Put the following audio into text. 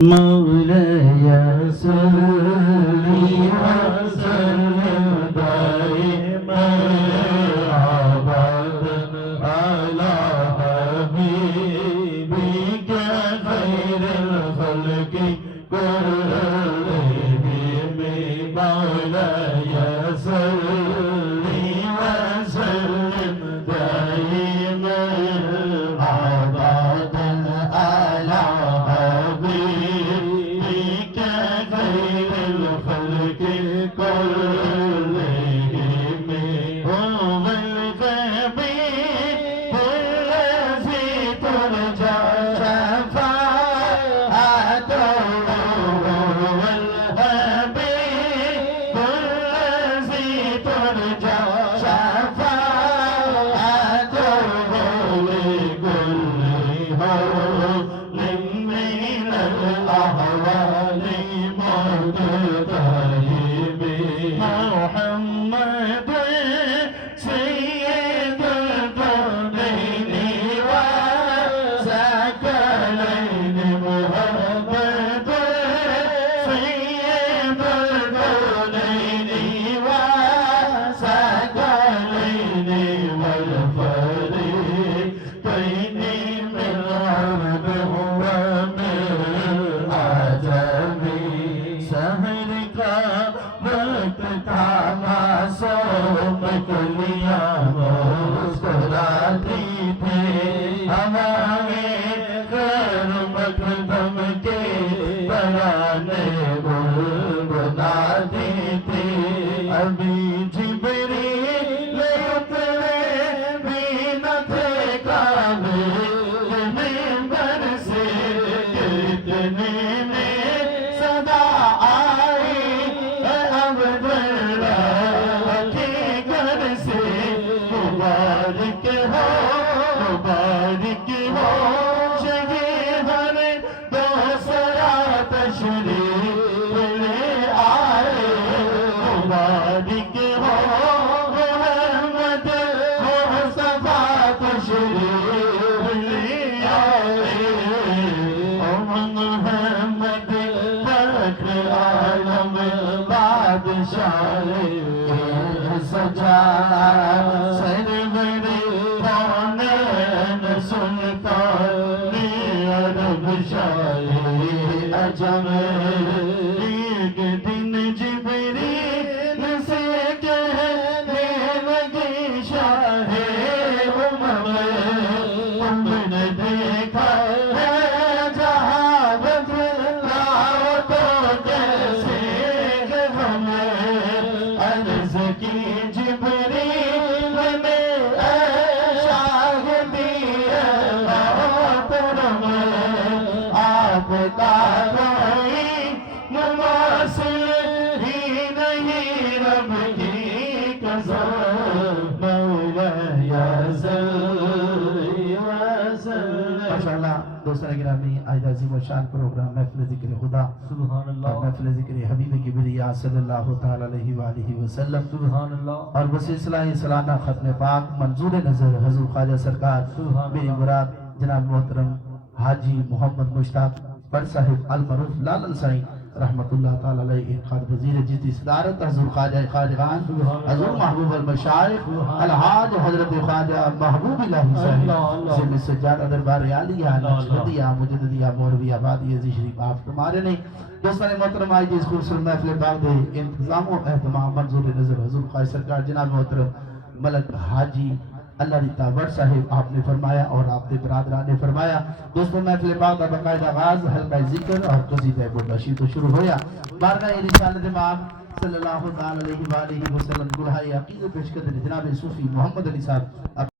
مولاي صل وسلم دائما ابدا على حبيبك خير الخلق كلهم مولاي صل وسلم دائما ابدا على حبيبك خير الخلق كلهم هو الغبي الذي ترجى شفاعته هو الغبي الذي ترجى شفاعته لكل هول من الأهوال متطيب محمد سيد الكونين وثقلين محمد سيد الكونين وثقلين والفريقين من الأرض ومن العجم سحر کا وقت تھا معصوم کلیاں مسکراتی تھی ہمارے خیر مقدم کے ترانے گنگناتی تھی ابھی جبریل اترے بھی نہ تھے قابل منبر سے کتنے میں صدا آئی عبداللہ کے گھر سے مبارک ہو شہیدان دوسرا تشریف لے آئے مبارک ہو محمد مصطفیٰ تشریف لے آئے محمد فخر عالم بادشاہ سجا سرور کونین سلطان عرب شاہ عجم ایک دن جبریل سے کہنے لگی شاہ امم تم نے دیکھا ہے جہاں بدلاؤ تو کیسے کہ ہمیں عرض کی جبریل نے اے شاہدی محترم آپ کا کوئی مماثل ہی نہیں رب کی قسم مولاي صل وسلم ماشاءاللہ دوستان گرامی آج عظیم الشان پروگرام محفل ذکر خدا سبحان اللہ اور محفل ذکر حبیب کبریا صلی اللہ تعالی علیہ وآلہ وسلم سبحان اللہ اور بسلسلہ سالانہ ختم پاک منظور نظر حضور خواجہ سرکار میری مراد جناب محترم حاجی محمد مشتاق بٹ صاحب المعروف لال سائیں رحمت اللہ تعالی علیہ انقاد وزیر جدی صدارت حضور خواجہ خواجگان حضور محبوب المشائخ الحاج حضرت خواجہ محبوب اللہ صاحب ذمہ سجادہ دربار عالیہ نقشبندیہ مجددیہ مولوی آبادی عزیز شریف آپ تمہارے نہیں دوستان محترم آج اس خوبصورت محفل باغ دے انتظام و اہتمام منظور نظر حضور خواجہ سرکار جناب محترم ملک حاجی اللہ ریتا بٹ صاحب آپ نے فرمایا اور آپ نے برادران نے فرمایا دوستوں محفل پاک کا باقاعدہ آغاز حلقہ ذکر اور قصیدہ برداشی تو شروع ہویا بارگاہ رسالت امام صلی اللہ علیہ وآلہ وسلم گلہائے عقیدت پیش کرتے جناب صوفی محمد علی صاحب